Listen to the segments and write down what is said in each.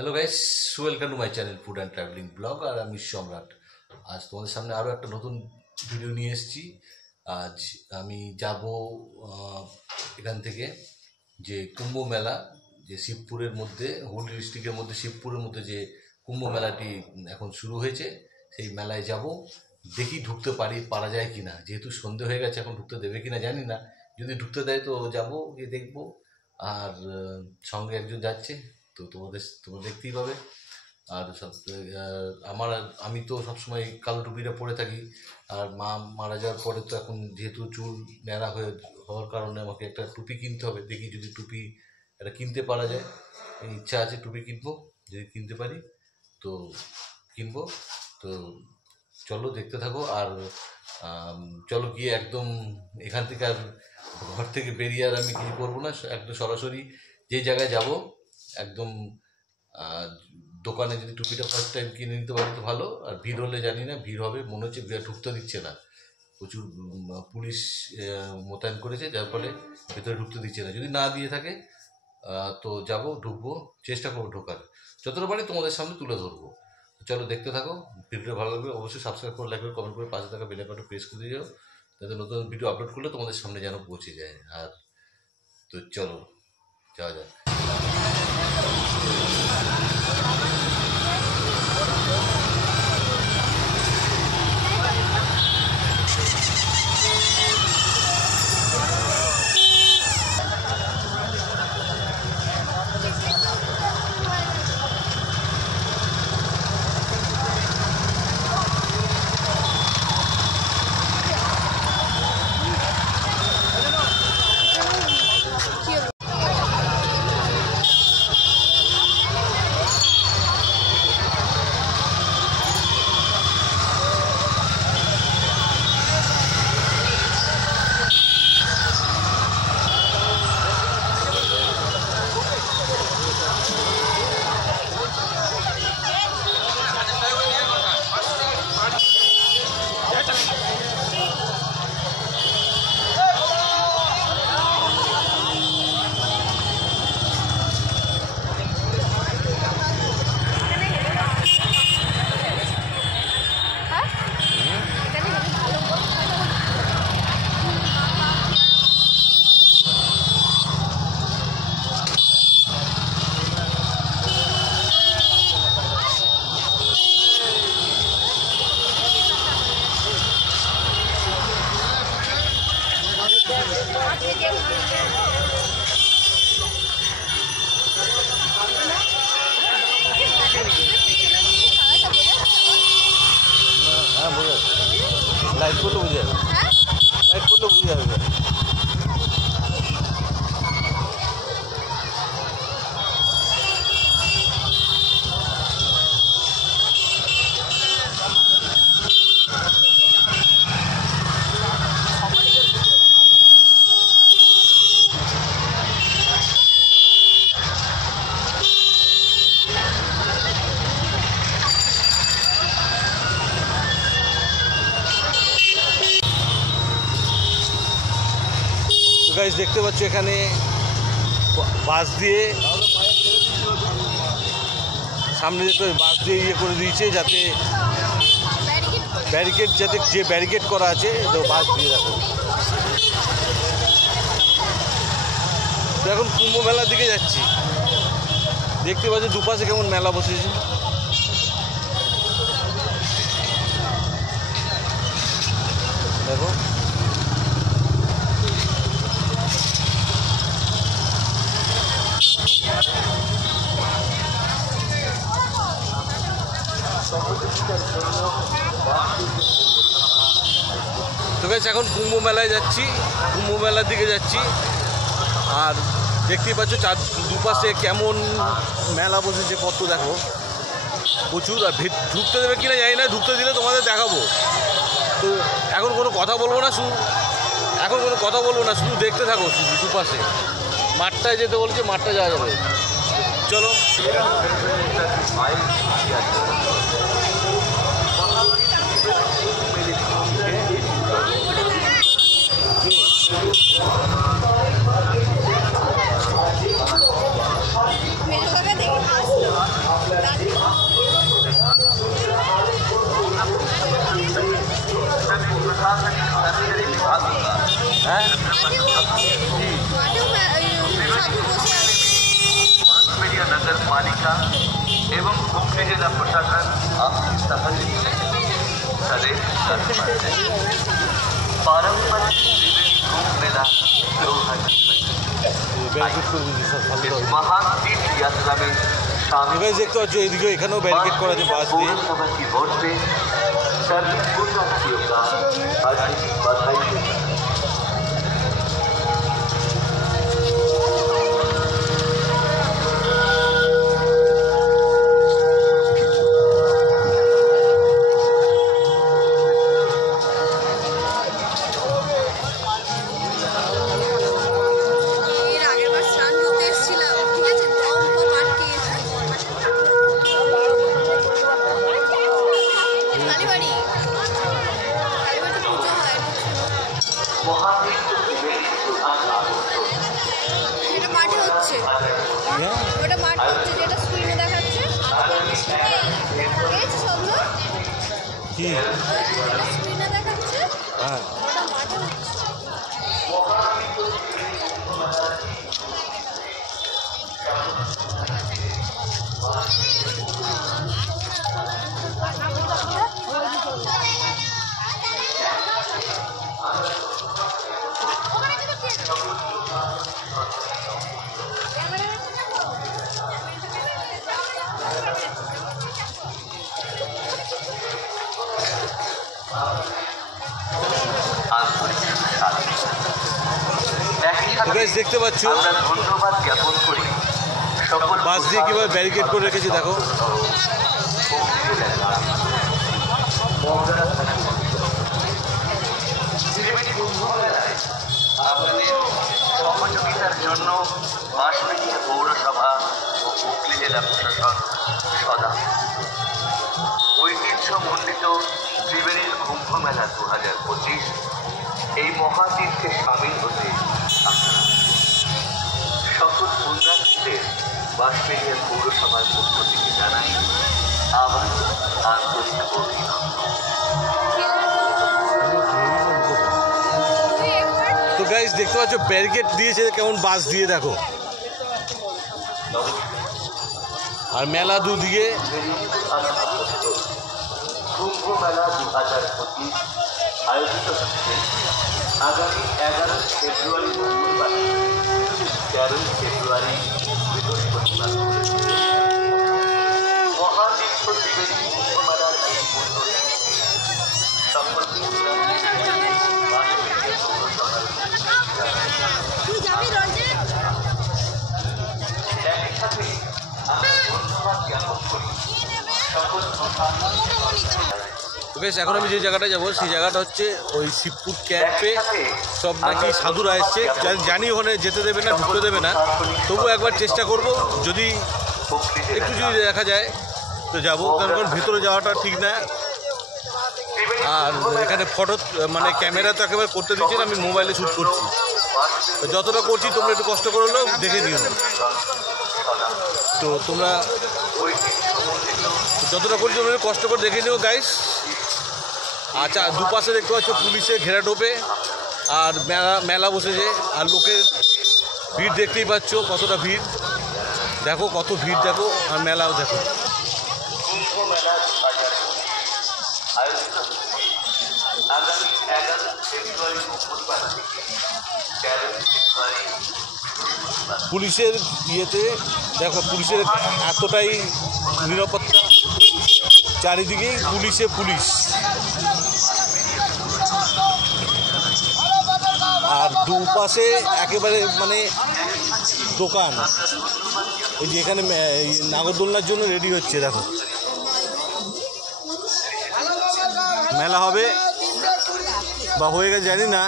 Hello guys, welcome to my channel food and travelling blog. আর আমি সম্রাট। আজ তোমাদের সামনে আরও একটা নতুন ভিডিও নিয়ে এসেছি। আজ আমি যাব এখান থেকে যে কুম্ভ মেলা, যে শিবপুরের মধ্যে, হুগলি ডিস্ট্রিক্টের মধ্যে শিবপুরের মধ্যে যে কুম্ভ মেলাটি এখন শুরু হয়েছে, সেই মেলায় যাব। দেখি ঢুকতে পারা যায় কি না। যেহেতু সন্ধে হয়ে গেছে, এখন ঢুকতে দেবে কি না জানি না। যদি ঢুকতে দেয় তো যাব, গিয়ে দেখবো। আর সঙ্গে একজন যাচ্ছে, তো তোমরা দেখতেই পাবে। আর আমি তো সবসময় কালো টুপিটা পরে থাকি। আর মা মারা যাওয়ার পরে তো এখন যেহেতু চুল ন্যাড়া হওয়ার কারণে আমাকে একটা টুপি কিনতে হবে। দেখি যদি টুপি একটা কিনতে পারা যায়। ইচ্ছা আছে টুপি কিনবো, যদি কিনতে পারি তো কিনবো। তো চলো দেখতে থাকো। আর চলো গিয়ে একদম এখান থেকে আর ঘর থেকে বেরিয়ে আর আমি কিছু করবো না, একদম সরাসরি যে জায়গায় যাব একদম দোকানে যদি টুপিটা ফার্স্ট টাইম কিনে নিতে পারি তো ভালো। আর ভিড় হলে জানি না, ভিড় হবে মনে হচ্ছে, ঢুকতে দিচ্ছে না। প্রচুর পুলিশ মোতায়েন করেছে, যার ফলে ভেতরে ঢুকতে দিচ্ছে না। যদি না দিয়ে থাকে তো যাব, ঢুকবো, চেষ্টা করবো ঢোকার, যতটা পারি তোমাদের সামনে তুলে ধরবো। চলো দেখতে থাকো। ভিডিওটা ভালো লাগবে অবশ্যই সাবস্ক্রাইব করে, লাইক করে, কমেন্ট করে, পাশে থাকা বেল আইকনটা প্রেস করে দিয়ে যাও, যাতে নতুন ভিডিও আপলোড করলে তোমাদের সামনে যেন পৌঁছে যায়। আর তো চলো যাওয়া যাক। লাইট করলে বুঝে যাবে, লাইট করলে বুঝে যাবে। গাইস দেখতে পাচ্ছ এখানে বাস দিয়ে সামনে যেতে বাস দিয়ে ইয়ে করে দিয়েছে, যাতে ব্যারিকেড, যাতে যে ব্যারিকেড করা আছে তো বাস দিয়ে রাখো। তো এখন কুম্ভ মেলার দিকে যাচ্ছি। দেখতে পাচ্ছ দুপাশে কেমন মেলা বসেছে। দেখো তো গাইস এখন কুম্ভ মেলায় যাচ্ছি, কুম্ভ মেলার দিকে যাচ্ছি। আর দেখতেই পাচ্ছ দুপাশে কেমন মেলা বসেছে, কত দেখো, প্রচুর। আর ঢুকতে দেবে কিনা জানি না, ঢুকতে দিলে তোমাদের দেখাবো। তো এখন কোনো কথা বলবো না, শুধু দেখতে থাকো। শুধু দুপাশে মাঠটায় যেতে বলছে, মাঠটায় যাওয়া যাবে। চলো जिला प्रशासन आपकी सहज पारंपरिक त्रिवेणी कुंभ मेला 2025 महान तीर्थ यात्रा में शामिल देखते पाচ্ছ এদিকে এখানেও ব্যারিকেড করা আছে বাস দিয়ে पौरसभा की ओर से सभी पुण्यार्थियों का हार्दिक बधाई देता है। দেখতে পাচ্ছ বাস দিয়ে কিভাবে ব্যারিকেড করে রেখেছে দেখো। সহযোগিতার জন্য বাঁশবেড়িয়া পৌরসভা ও হুগলি জেলা প্রশাসন সদা ঐতিহ্যমণ্ডিত ত্রিবেণীর কুম্ভ মেলা 2025 এই মহাতীর্থে সামিল হতে সকল পুণ্যার্থীদের বাঁশবেড়িয়া পৌরসভার পক্ষ থেকে জানাই আবার আন্তরিক অভিনন্দন। তো গাইস দেখতে পাচ্ছ ব্যারিকেড দিয়েছে কেমন বাস দিয়ে দেখো, আর মেলা দুদিকে। কুম্ভ মেলা 2025 আয়োজিত হচ্ছে আগামী 11 ফেব্রুয়ারি মঙ্গলবার 13 ফেব্রুয়ারি বৃহস্পতিবার মহাতীর্থ ত্রিবেণী কুম্ভ মেলার এই সকল একই সাথে আমরা ধন্যবাদ জ্ঞাপন করি সকল বেশ, এখন আমি যে জায়গাটায় যাবো সেই জায়গাটা হচ্ছে ওই শিবপুর ক্যাম্পে। সব নাকি সাধুরা এসছে, জানি ওখানে যেতে দেবে না, ঢুকতে দেবে না, তবু একবার চেষ্টা করব, যদি একটু যদি দেখা যায় তো যাবো, কারণ ভেতরে যাওয়াটা ঠিক না। আর এখানে ফটো মানে ক্যামেরা তো একেবারে করতে দিচ্ছি না, আমি মোবাইলে শ্যুট করছি, যতটা করছি তোমরা একটু কষ্ট করে হলেও দেখে নিও। তো তোমরা যতটা করছি তোমরা একটু কষ্ট করে দেখে নিও গাইস। আচ্ছা, দুপাশে দেখতে পাচ্ছ পুলিশে ঘেরা টোপে, আর মেলা বসেছে, আর লোকের ভিড় দেখতেই পাচ্ছ কতটা ভিড়, দেখো কত ভিড় দেখো, আর মেলাও দেখো। কুম্ভ মেলা আয়োজিত আগামী 11 ফেব্রুয়ারি মঙ্গলবার থেকে 13 ফেব্রুয়ারি পুলিশের ইয়েতে দেখো, পুলিশের এতটাই নিরাপত্তা, চারিদিকেই পুলিশে পুলিশ, আর দুপাশে একেবারে মানে দোকান। এই যে এখানে নাগরদোলনার জন্য রেডি হচ্ছে, দেখো মেলা হবে বা হয়ে গেছে জানি না।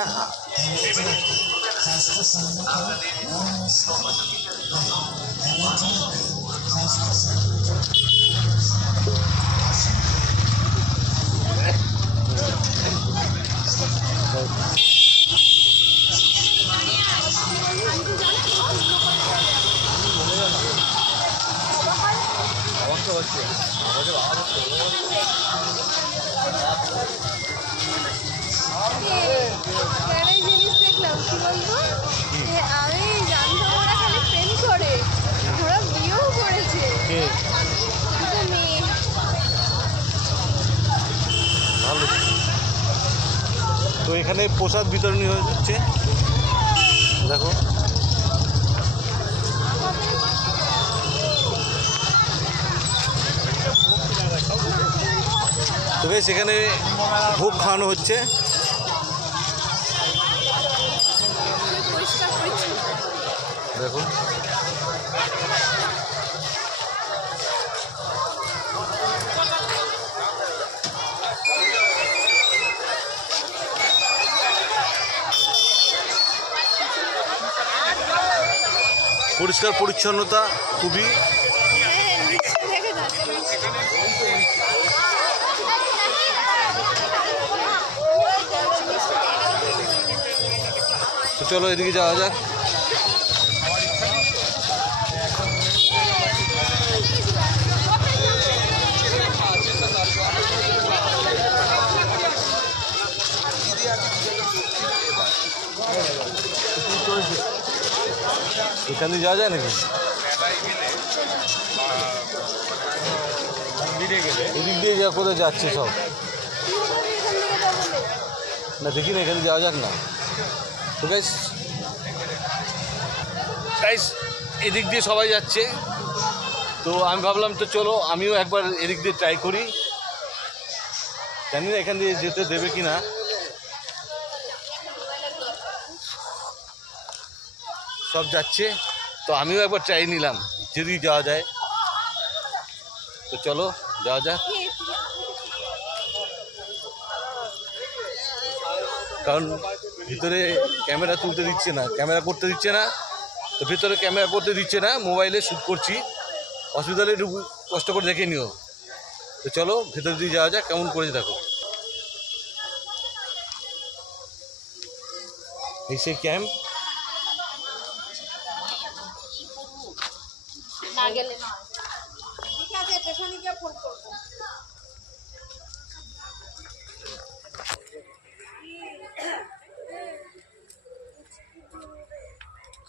জিনিস দেখলাম কি বলবো, আমি জানতাম ওরা খালি প্রেম করে, ওরা বিয়েও করেছে, মেয়ে এখানে প্রসাদ বিতরণী হচ্ছে, দেখো। তো বেশ এখানে ভোগ খাওয়ানো হচ্ছে। দেখো পরিষ্কার পরিচ্ছন্নতা খুবই। তো চলো এদিকে যাওয়া যাক। এখানে যাওয়া যায় নাকি? এদিক দিয়ে যা কোথায় যাচ্ছে সব না, দেখি না, এখানে যাওয়া যাক না। তো গাইস এদিক দিয়ে সবাই যাচ্ছে, তো আমি ভাবলাম তো চলো আমিও একবার এদিক দিয়ে ট্রাই করি। জানি না এখান দিয়ে যেতে দেবে কি না। সব যাচ্ছে, তো আমিও একবার ট্রাই নিলাম যদি যাওয়া যায়। তো চলো যাওয়া যাক, কারণ ভিতরে ক্যামেরা তুলতে দিচ্ছে না, ক্যামেরা করতে দিচ্ছে না। তো ভিতরে ক্যামেরা করতে দিচ্ছে না, মোবাইলে শ্যুট করছি, অসুবিধা হলে একটু কষ্ট করে দেখে নিও। তো চলো ভেতর দিয়ে যাওয়া যাক, কেমন করেছে দেখো। এই সেই ক্যাম্প।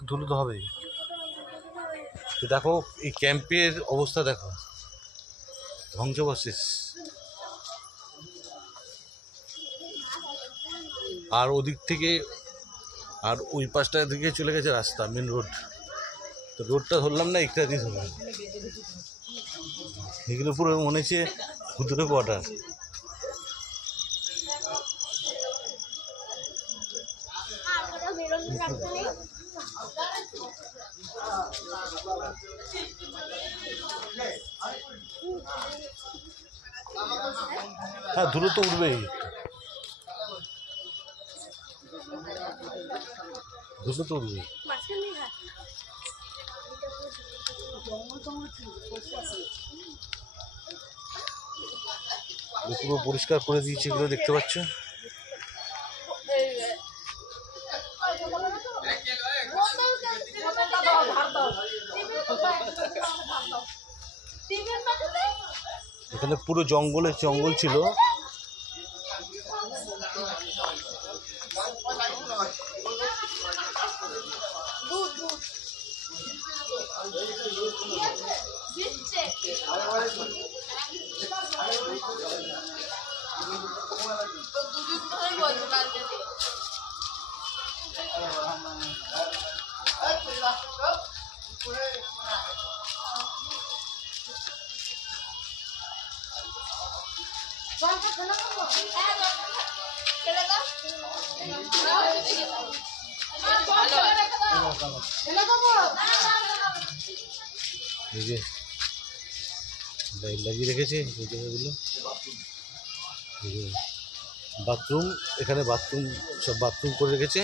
ধুলো তো হবেই। তো দেখো এই ক্যাম্পের অবস্থা দেখো, ধ্বংসবশেষ। আর ওদিক থেকে আর ওই পাশটা দিকে চলে গেছে রাস্তা, মেন রোড। তো রোডটা ধরলাম না, একটা দিয়ে ধরলাম। এগুলো পুরো মনে হচ্ছে ভুতুরে কোয়ার্টার। হ্যাঁ ধুলো তো উঠবেই, ধুলো তো উঠবেই। পুরো পরিষ্কার করে দিয়েছে, এগুলো দেখতে পাচ্ছ। এখানে পুরো জঙ্গলের জঙ্গল ছিল। এই যে লাইট লাগিয়ে রেখেছে এই জায়গাগুলো। বাথরুম, এখানে বাথরুম, সব বাথরুম করে রেখেছে।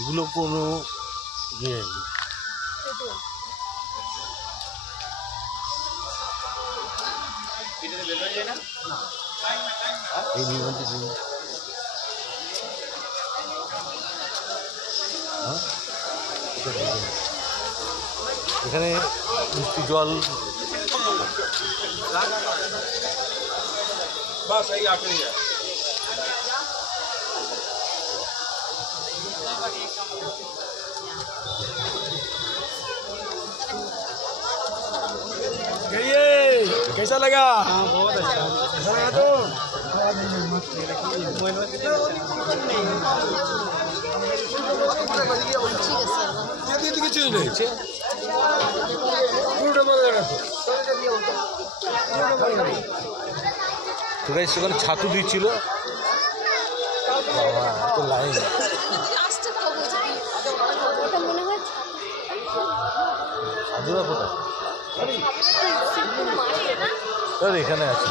এগুলো কোনো ইয়ে এই নিবন্ধন এখানে মিষ্টি জল बस यही आखिरी है। कैसा लगा? हाँ बहुत अच्छा। কিছু নেই তো গাইস সেখানে ছাতু দিচ্ছিল বাবা এত লাইন ওটা মনে হয় সাধুরা কোথায় মাঠে না তোর এখানে আছে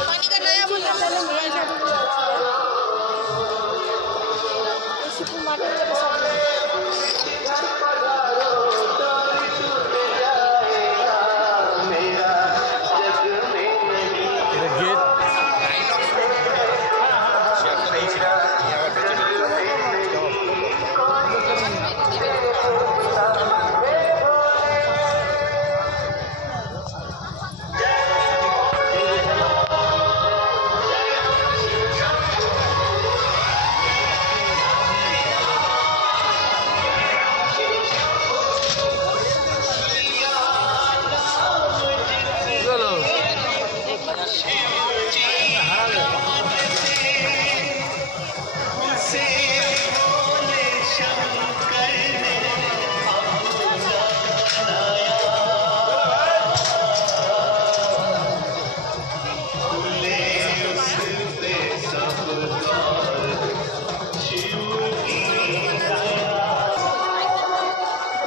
এটা গেট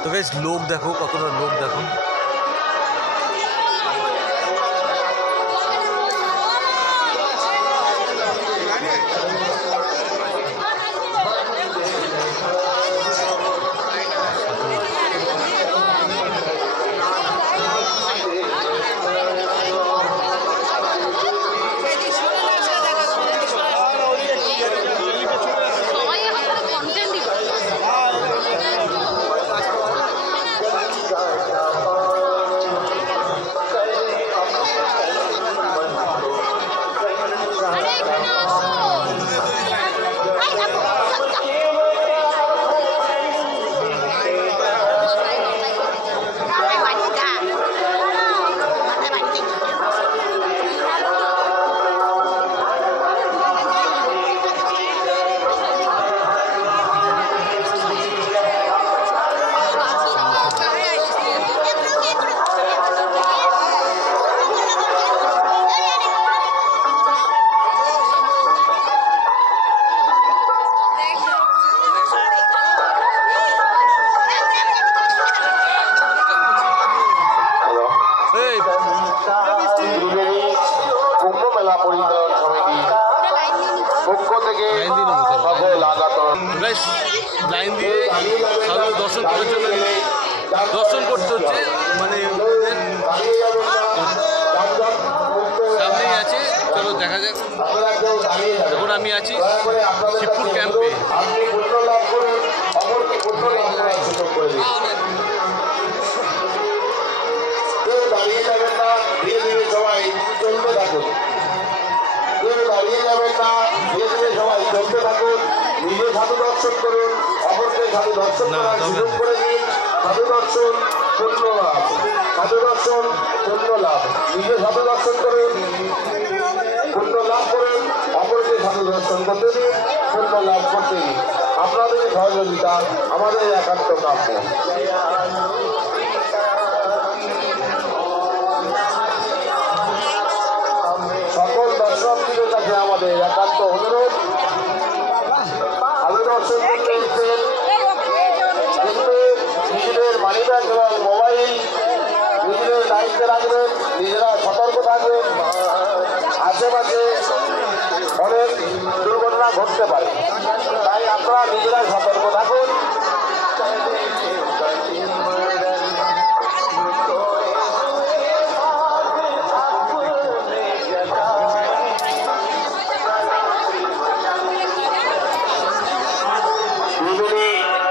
তো গাইস লোক দেখো কতটা লোক দেখো কুম্ভ মেলা পরিচালন সমিতি পক্ষ থেকে সকল আগত লাইন দিয়ে সাধু দর্শন করার জন্য দর্শন করতে হচ্ছে মানে সামনেই আছে চলো দেখা যাক এখন আমি আছি শিবপুর ক্যাম্পে আপনি পুণ্য লাভ করুন অপরকে পুণ্য লাভ করার সুযোগ করে দিন কেউ দাঁড়িয়ে যাবেন না ধীরে ধীরে সবাই চলতে থাকুন কেউ দাঁড়িয়ে যাবেন না ধীরে ধীরে সবাই চলতে থাকুন নিজে সাধু দর্শন করুন অপরকে সাধু দর্শন করার সুযোগ করে দিন সাধু দর্শন পুণ্য লাভ সাধু দর্শন পুণ্য লাভ নিজে সাধু দর্শন করুন পুণ্য লাভ করুন অপরকে সাধু দর্শন করতে দিন পুণ্য লাভ করতে দিন আপনাদের সহযোগিতা আমাদের একান্ত কাম্য সকল দর্শকদের কাছে আমাদের একান্ত অনুরোধ সাধু দর্শন করতে এসেছেন কিন্তু নিজেদের মানিব্যাগ এবং মোবাইল নিজেদের দায়িত্বে রাখবেন নিজেরা সতর্ক থাকবেন আশেপাশে অনেক দুর্ঘটনা ঘটতে পারে তাই আপনারা নিজেরা সতর্ক থাকুন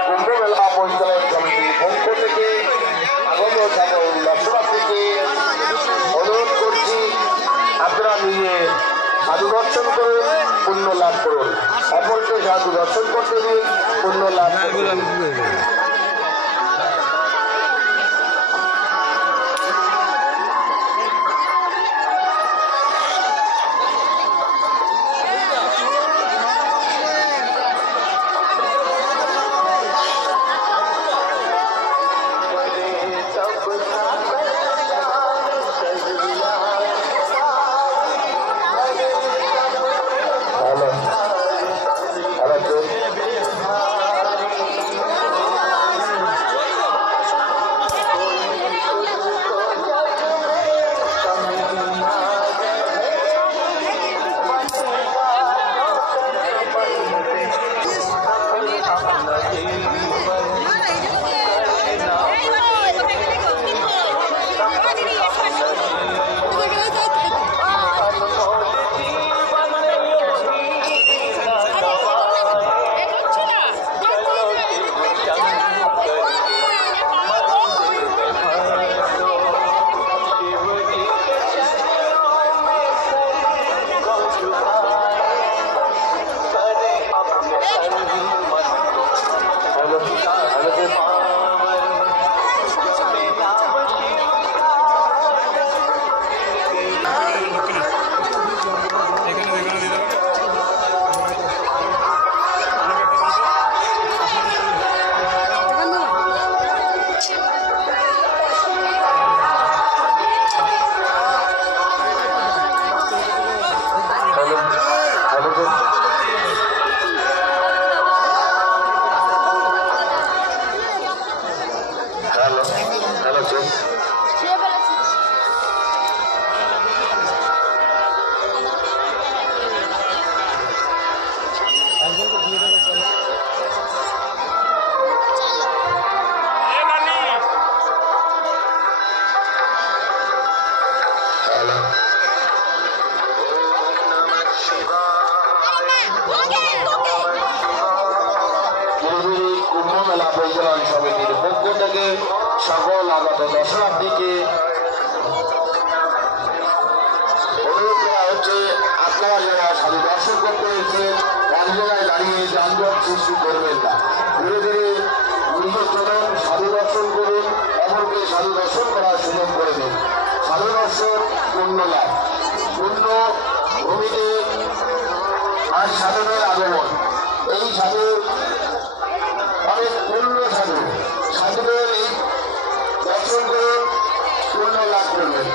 কুম্ভ মেলা পরিচালন সমিতির পক্ষ থেকে আগত সকল দর্শনার্থীকে অনুরোধ করছি আপনারা নিজে সাধু দর্শন করুন পুণ্য লাভ করুন অপরকে সাধু দর্শন করতে দিন পুণ্য লাভ করুন পরিচালন সমিতির পক্ষ থেকে সকল আগত দর্শনার্থীকে অনুরোধ করা হচ্ছে, আপনারা যারা সাধু দর্শন করতে এসেছেন এক জায়গায় দাঁড়িয়ে যানজট সৃষ্টি করবেন না। ধীরে ধীরে নিজের চলুন, সাধু দর্শন করুন, এমনকি সাধু দর্শন করার সুযোগ করে দিন। সাধু দর্শন পুণ্য লাভ, পুণ্য ভূমিতে আজ সাধনের আগমন। এই সাধু অনেক পুণ্য সাধু, সাধুদের এই দর্শন করুন, পুণ্য লাভ করবেন।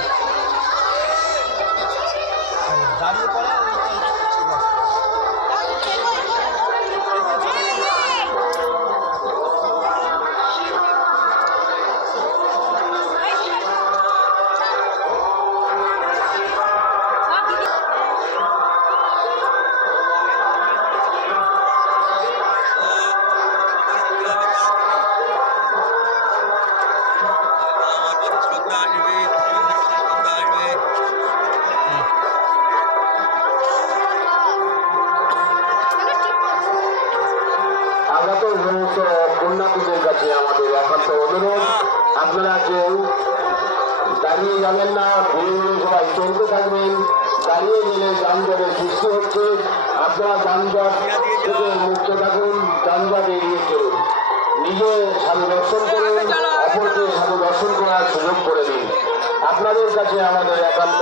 আগত সমস্ত পুণ্যার্থীদের কাছে আমাদের একান্ত অনুরোধ, আপনারা কেউ দাঁড়িয়ে যাবেন না, ধীরে ধীরে সবাই চলতে থাকবেন। দাঁড়িয়ে গেলে যানজটের সৃষ্টি হচ্ছে, আপনারা যানজট থেকে মুক্ত থাকুন, যানজট এড়িয়ে চলুন। নিজে সাধু দর্শন করুন, অপরকে সাধু দর্শন করার সুযোগ করে দিন। আপনাদের কাছে আমাদের একান্ত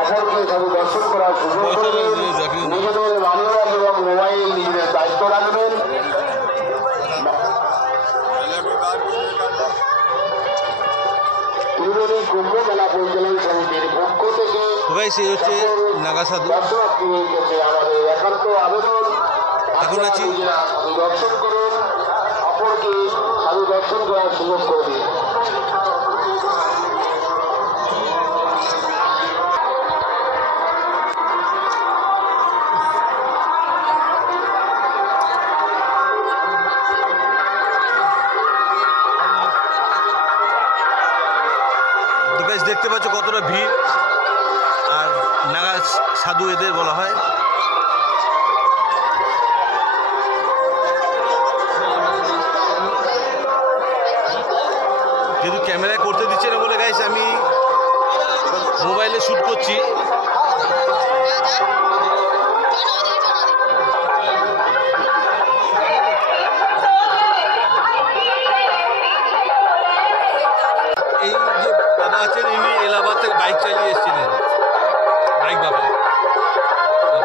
অপরকে সাধু দর্শন করার সুযোগ করে দিন। নিজেদের মানিব্যাগ এবং মোবাইল নিজেদের দায়িত্ব রাখবেন। ত্রিবেণী কুম্ভ মেলা পরিচালন সমিতির পক্ষ থেকে দর্শনার্থীদের কাছে আমাদের একান্ত আবেদন, আপনারা নিজেরা সাধু দর্শন করুন, অপরকে সাধু দর্শন করার সুযোগ করে দিন। দেখতে পাচ্ছ কতটা ভিড়, আর নাগা সাধু এদের বলা হয়। যেহেতু ক্যামেরায় করতে দিচ্ছে না বলে গাইস আমি মোবাইলে শ্যুট করছি। এই যে বাবা আছেন, ইনি এলাহাবাদ থেকে বাইক চালিয়ে এসেছিলেন, বাইক বাবা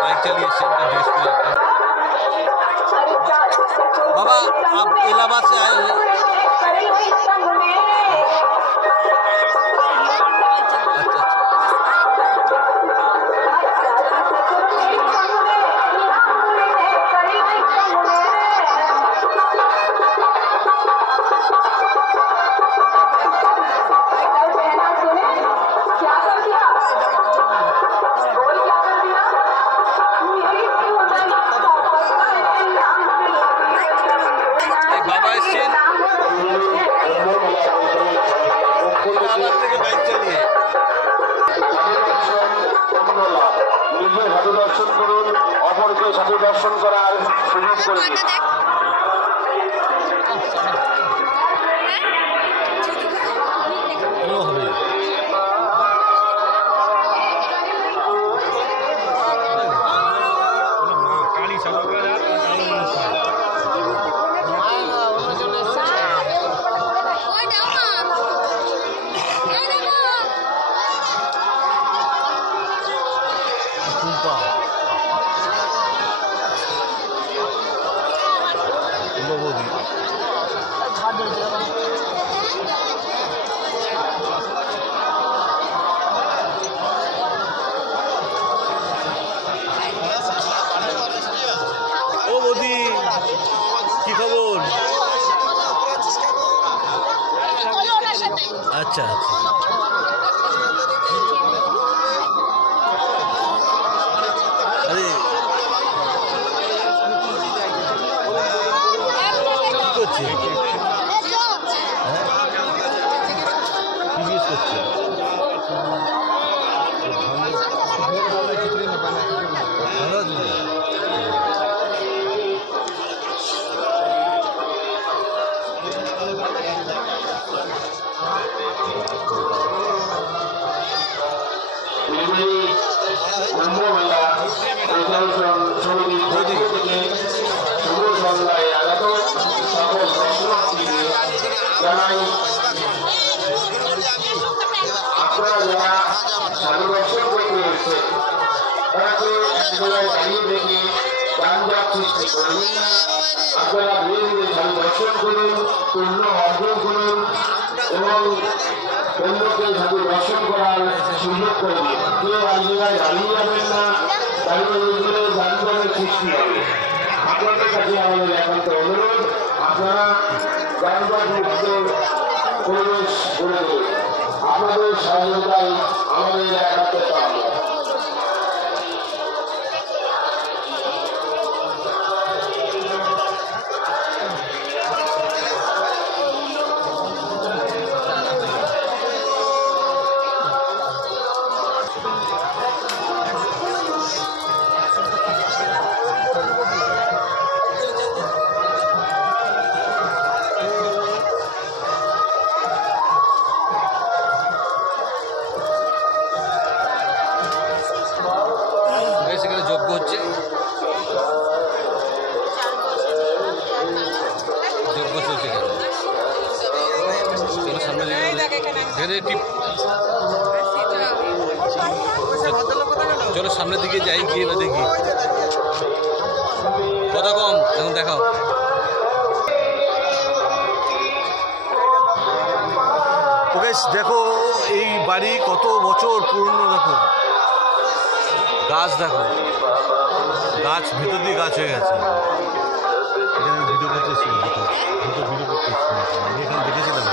বাইক চালিয়ে एशियन का ड्रेस भी आता है। बाबा आप इलाहाबाद से आए हैं? নিজে সাধু দর্শন করুন, অপরকে সাধু দর্শন করার সুযোগ করে দিন। ও বৌদি, কি খবর? আচ্ছা আচ্ছা, আরে কি করছে? হ্যাঁ কি জিজ্ঞেস করছে? ভালো আছে? পরিবেশন সমিতির পক্ষ থেকে শুভ সন্ধ্যায় আগত সকল দর্শনার্থীকে জানাই আপনারা যারা সাধু দর্শন করতে এসেছেন তারাকে এক জায়গায় দাঁড়িয়ে থেকে যানজট সৃষ্টি করবেন না। আপনারা ধীরে ধীরে সাধু দর্শন করুন, পুণ্য অর্জন করুন এবং অন্যকে সাধু দর্শন করার সুযোগ করে দিন। কেউ এক জায়গায় দাঁড়িয়ে যাবেন না, দাঁড়িয়ে গেলে যানজটের সৃষ্টি হবে। আপনাদের কাছে আমাদের একান্ত অনুরোধ, আপনারা যানজট মুক্ত পরিবেশ গড়ে তুলুন। আপনাদের সহযোগিতায় আমাদের একান্ত কাম্য। সেখানে যজ্ঞ হচ্ছে, যজ্ঞ চলছে চলো সামনে দিকে, চলো সামনের দিকে যাই, গিয়ে বা দেখি কথা কম এখন দেখাও। তো গাইস দেখো এই বাড়ি কত বছর পুরনো, দেখো গাছ, দেখো গাছ ভিতর দিয়ে গাছ হয়ে গেছে। এখানে ভিডিও করতেছি, ভিডিও করতেছি, আমি এখানে দেখেছিলাম।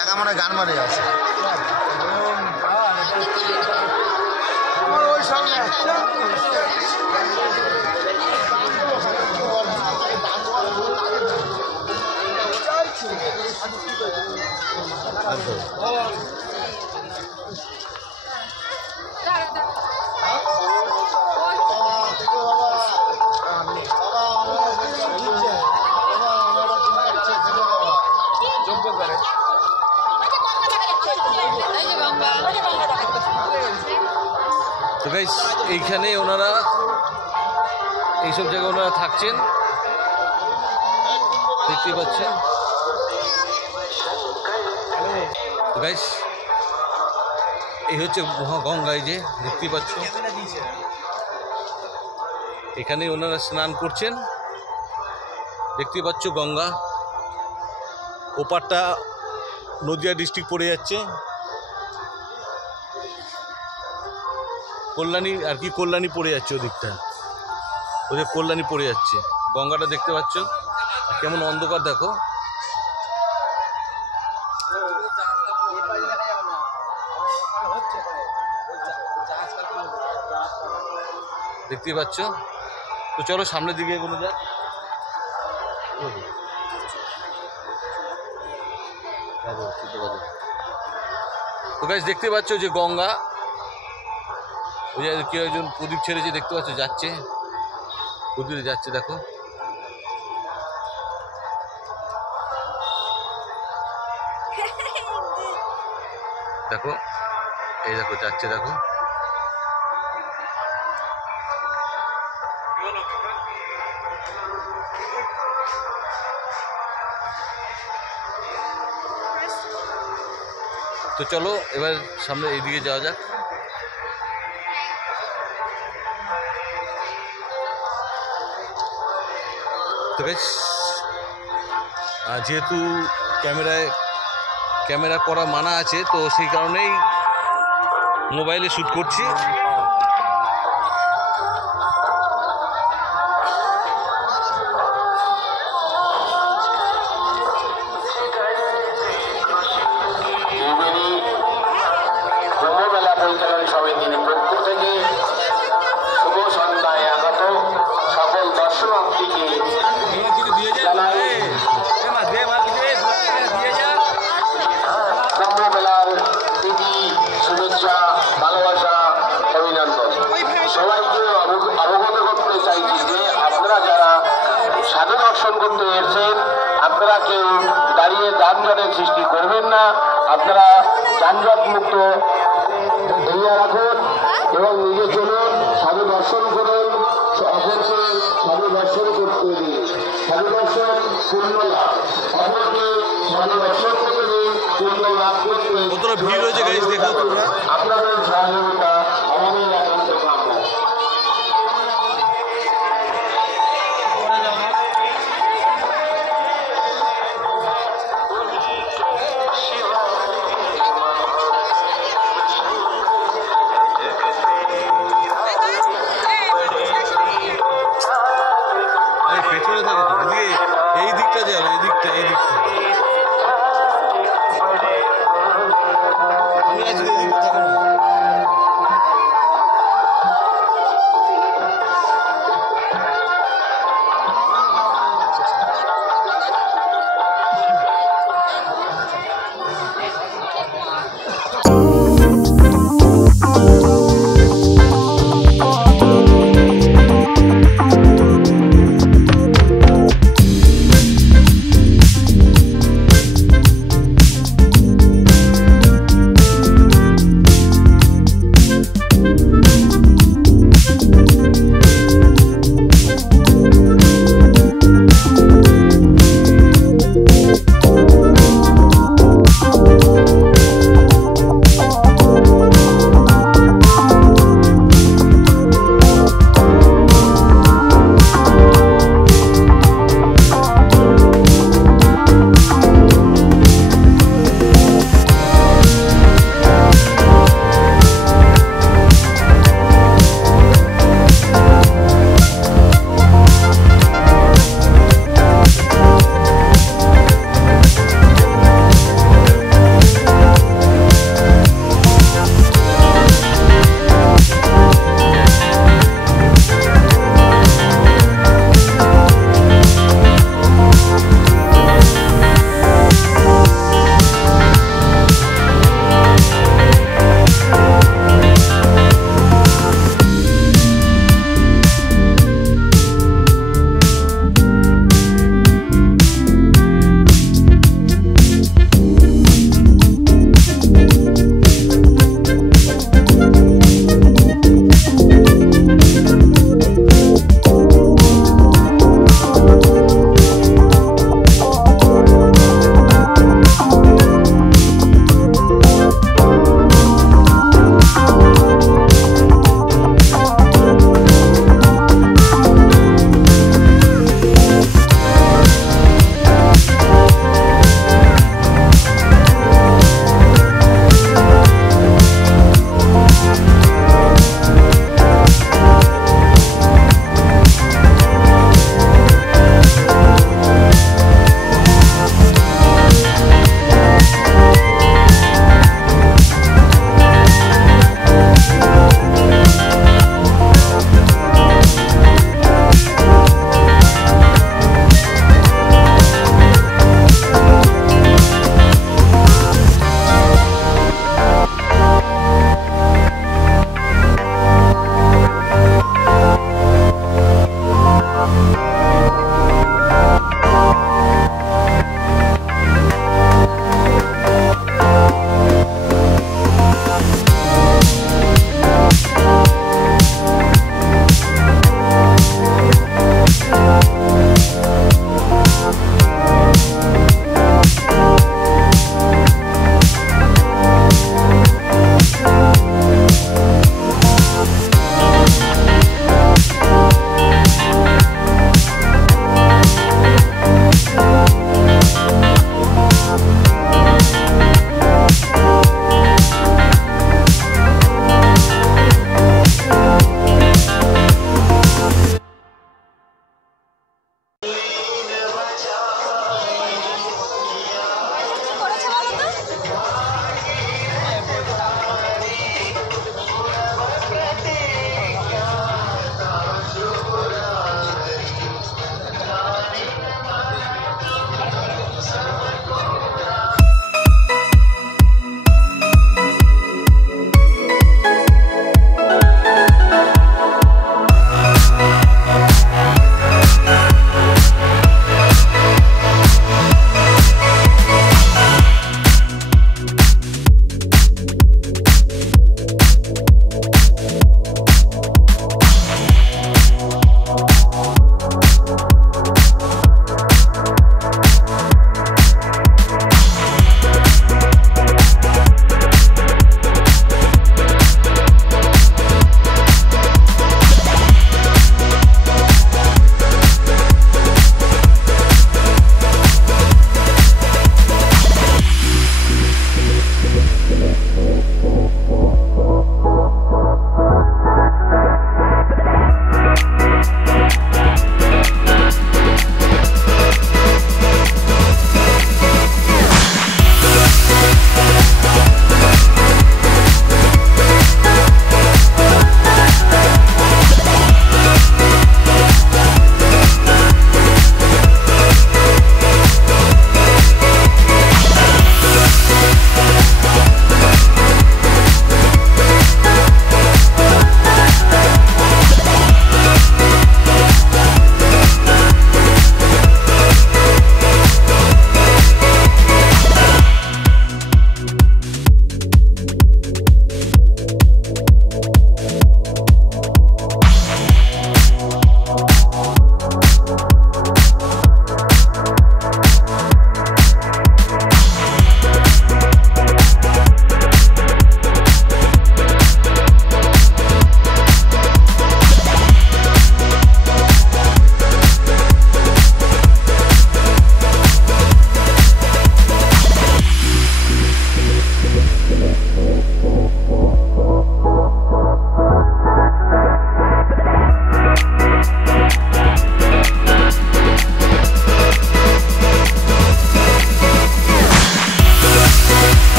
টাকা মনে গান মারে আছে। তো গাইস এইখানে ওনারা এইসব জায়গায় ওনারা থাকছেন, দেখতে পাচ্ছেন। তো গাইস এই হচ্ছে মহাগঙ্গা, এই যে দেখতে পাচ্ছ, এখানে ওনারা স্নান করছেন, দেখতে পাচ্ছ গঙ্গা। ওপারটা নদিয়া ডিস্ট্রিক্ট পড়ে যাচ্ছে, কল্যাণী আর কি, কল্যাণী পড়ে যাচ্ছে ওদিকটা, ওদের কল্যাণী পড়ে যাচ্ছে। গঙ্গাটা দেখতে পাচ্ছ কেমন অন্ধকার, দেখো দেখতে পাচ্ছ। তো চলো সামনের দিকে এগোনো যাক। তো গাইস দেখতে পাচ্ছ যে গঙ্গা, ওই যে কেউ একজন প্রদীপ ছেড়েছে, দেখতে পাচ্ছ যাচ্ছে, প্রদীপে যাচ্ছে, দেখো দেখো এই দেখো যাচ্ছে, দেখো তো চলো এবার সামনে এইদিকে যাওয়া যাক। তো গাইস যেহেতু ক্যামেরা করা মানা আছে, তো সেই কারণেই মোবাইলে শ্যুট করছি। করতে এসেছেন আপনারা কেউ দাঁড়িয়ে যানজটের সৃষ্টি করবেন না। আপনারা যানজট মুক্ত এরিয়া রাখুন এবং নিজে চলুন, সাধু দর্শন করুন, অপরকে সাধু দর্শন করতে দিন। সাধু দর্শন পূর্ণ লাভ, অপরকে সাধু দর্শন করে দিন পূর্ণ লাভ করতে। কতটা ভিড় হয়েছে গাইস দেখো তোমরা। আপনাদের সহযোগিতা আমাদের একান্ত কামনা। পেছনে থাকো তো, এদিকে এই দিকটা যাও, এই দিকটা আমি আছি, এই দিকটা থাকো না।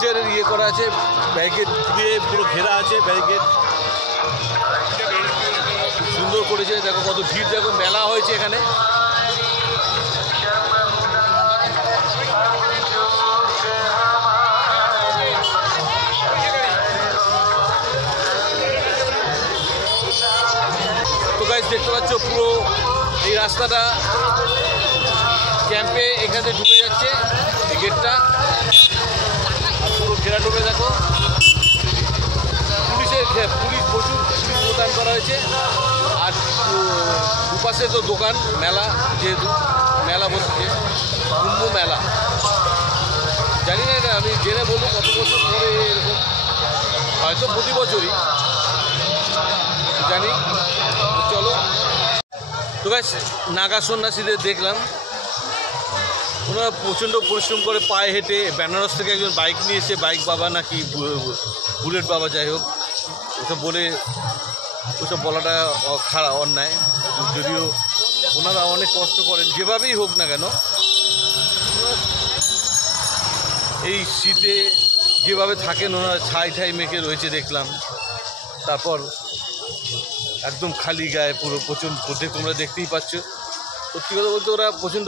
পুলিশের ইয়ে করা আছে, ব্যারিকেড দিয়ে পুরো ঘেরা আছে, ব্যারিকেড সুন্দর করেছে। দেখো কত ভিড়, দেখো মেলা হয়েছে এখানে। তো গাইস দেখতে পাচ্ছ পুরো এই রাস্তাটা ক্যাম্পে এখানে ঢুকে যাচ্ছে, এই গেটটা পুরো ঘেরা ঢুকে। দেখো পুলিশ প্রচুর পুলিশ মোতায়েন করা হয়েছে। আর দুপাশে তো দোকান, মেলা, যেহেতু মেলা বলছে কুম্ভ মেলা, জানি না এটা আমি জেনে বলবো কত বছর ধরে এরকম, হয়তো প্রতি বছরই জানি। চলো তো গাইস নাগা সন্ন্যাসীদের দেখলাম, ওনারা প্রচণ্ড পরিশ্রম করে পায়ে হেঁটে, বেনারস থেকে একজন বাইক নিয়ে এসে, বাইক বাবা নাকি বুলেট বাবা যাই হোক, ওসব বলে ওসব বলাটা খারাপ, অন্যায়। যদিও ওনারা অনেক কষ্ট করেন, যেভাবেই হোক না কেন, এই শীতে যেভাবে থাকেন ওনারা ছাই ঠাই মেখে রয়েছে দেখলাম। তারপর একদম খালি গায়ে পুরো প্রচণ্ড, তোমরা দেখতেই পাচ্ছ। সত্যি কথা বলতে ওরা প্রচণ্ড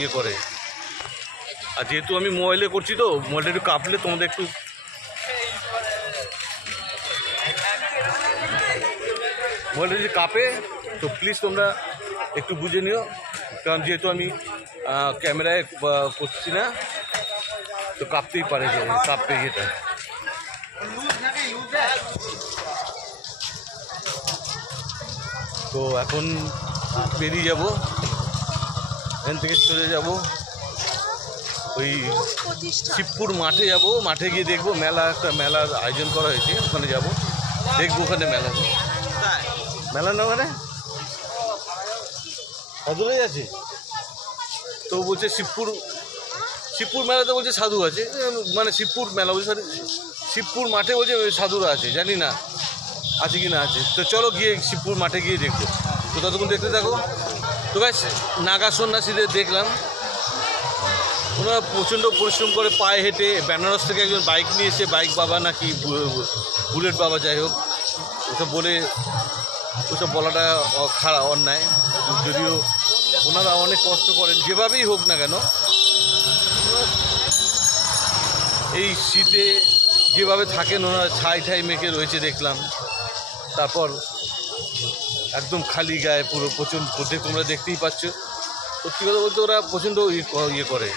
ইয়ে করে। আর যেহেতু আমি মোবাইলে করছি তো মোবাইলটা একটু কাঁপলে তোমাদের একটু মোবাইলটা যদি কাঁপে তো প্লিজ তোমরা একটু বুঝে নিও, কারণ যেহেতু আমি ক্যামেরায় করছি না তো কাঁপতেই পারে, যে কাঁপবে এটা। তো এখন বেরিয়ে যাব, এখান থেকে চলে যাব ওই শিবপুর মাঠে যাব। মাঠে গিয়ে দেখবো মেলা, একটা মেলার আয়োজন করা হয়েছে, ওখানে যাব, দেখবো ওখানে মেলা। মেলা না ওখানে সাধুরাই আছে তো বলছে শিবপুর মেলাতে বলছে সাধু আছে, মানে শিবপুর মেলা বলছে, শিবপুর মাঠে বলছে সাধুরা আছে, জানি না আছে কি না আছে। তো চলো গিয়ে শিবপুর মাঠে গিয়ে দেখবো। তো ততক্ষণ দেখতে থাকো। তো গাইস নাগা সন্ন্যাসীদের দেখলাম, ওনারা প্রচণ্ড পরিশ্রম করে পায়ে হেঁটে, বেনারস থেকে একজন বাইক নিয়ে এসে, বাইক বাবা নাকি বুলেট বাবা যাই হোক, ওসব বলে ওসব বলাটা খারাপ, অন্যায়। যদিও ওনারা অনেক কষ্ট করেন, যেভাবেই হোক না কেন, এই শীতে যেভাবে থাকেন ওনারা ছাই ঠাই মেখে রয়েছে দেখলাম। তারপর একদম খালি গায়ে পুরো প্রচণ্ড, তোমরা দেখতেই পাচ্ছ। সত্যি কথা বলতে ওরা প্রচণ্ড ইয়ে করে।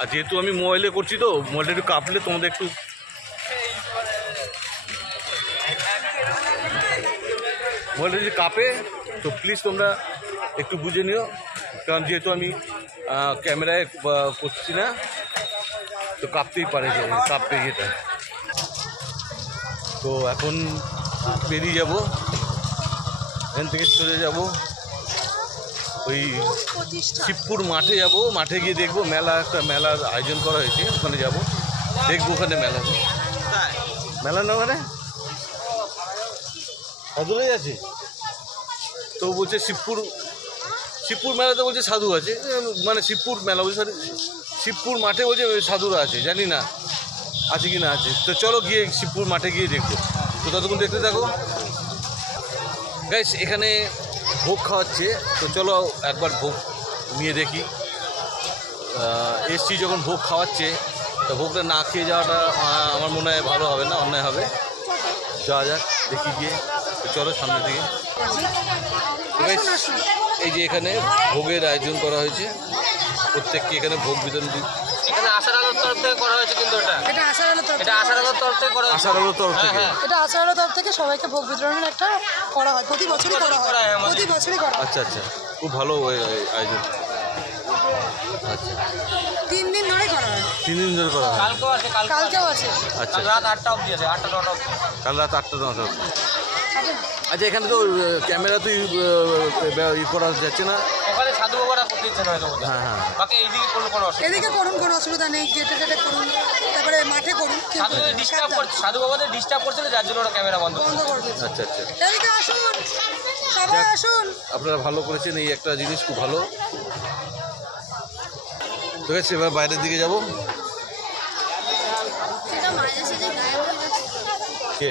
আর যেহেতু আমি মোবাইলে করছি তো মোবাইলটা একটু কাঁপলে তোমাদের একটু মোবাইলটা যদি কাঁপে তো প্লিজ তোমরা একটু বুঝে নিও, কারণ যেহেতু আমি ক্যামেরায় করছি না তো কাঁপতেই পারে, যে কাঁপবে এটা। তো এখন বেরিয়ে যাব, এখান থেকে চলে যাব ওই শিবপুর মাঠে যাব। মাঠে গিয়ে দেখবো মেলা, একটা মেলার আয়োজন করা হয়েছে, ওখানে যাব, দেখবো ওখানে মেলা। মেলা না ওখানে সাধুরাই আছে তো বলছে শিবপুর মেলাতে বলছে সাধু আছে, মানে শিবপুর মেলা বলছে, শিবপুর মাঠে বলছে সাধুরা আছে, জানি না আছে কি না আছে। তো চলো গিয়ে শিবপুর মাঠে গিয়ে দেখবো। তো ততক্ষণ দেখতে থাকো। গাইস এখানে ভোগ খাওয়াচ্ছে, তো চলো একবার ভোগ নিয়ে দেখি। এসছি যখন ভোগ খাওয়াচ্ছে, তো ভোগটা না খেয়ে যাওয়াটা আমার মনে হয় ভালো হবে না, অন্যায় হবে। যাওয়া যাক দেখি গিয়ে। তো চলো সামনের দিকে। এই যে এখানে ভোগের আয়োজন করা হয়েছে, প্রত্যেককে এখানে ভোগ বিতরণ। এখানে আশার আলোর তরফ থেকে করা হয়েছে, কিন্তু এটা আশার আলোর তরফ থেকে করা হয়েছে। আশার আলোর তরফ থেকে, এটা আশার আলোর তরফ থেকে সবাইকে ভোগ বিতরণের একটা করা হয়, প্রতি বছরই করা হয়, প্রতি বছরই করা হয়। আচ্ছা আচ্ছা, খুব ভালো আয়োজন। আচ্ছা 3 দিন ধরে করা হয়। 3 দিন ধরে করা হয়। কালকেও আছে। আচ্ছা রাত 8টা অবধি আছে, 8টা 9টা অবধি। কাল রাত 8টা 9টা অবধি। আচ্ছা এখানে তো ক্যামেরা তো করা যাচ্ছে না, ওখানে সাধু বাবারা করতে ইচ্ছে নয় তো। হ্যাঁ হ্যাঁ, বাকি এইদিকে কোনো অসুবিধা, এদিকে করুন, কোনো অসুবিধা নেই, গেটে গেটে করুন, তারপরে মাঠে করুন। সাধু বাবাদের ডিস্টার্ব করছিল, যার জন্য ওরা ক্যামেরা বন্ধ করে দিয়েছে। আচ্ছা আচ্ছা, এদিকে আসুন, সবাই আসুন। আপনারা ভালো করেছেন, এই একটা জিনিস খুব ভালো। ঠিক আছে, এবার বাইরের দিকে যাব। সেটা মাঝে সাঝে গায়েব হয়ে যাচ্ছে। কে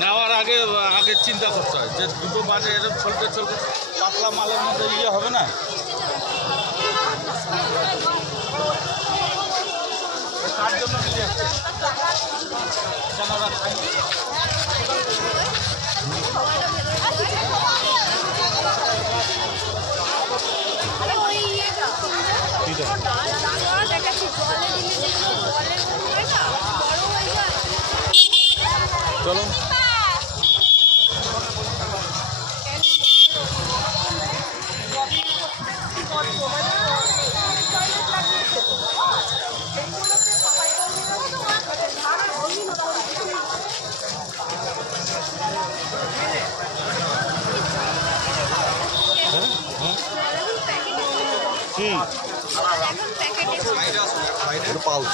নেওয়ার আগে আগে চিন্তা করতে হয় যে দুটো বাজে এরকম চলতে চলতে পাতলা মালের মধ্যে ইয়ে হবে না। তার জন্য নিয়ে আসছে কেন ওরা খায়নি? ওই ইয়েটা দেখাচ্ছি জলে দিলে যেগুলো জলের মতো হয় না বড় হয়ে যায়। চলো এখন প্যাকেটে পাউচ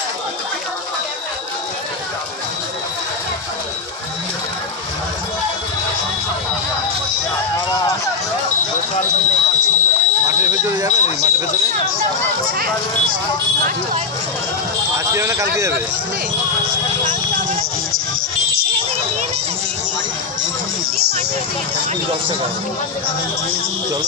মাঠের ভেতরে যাবেন এই মাঠের ভেতরে আজকে যাবে না কালকে যাবে? 10 টাকা চলো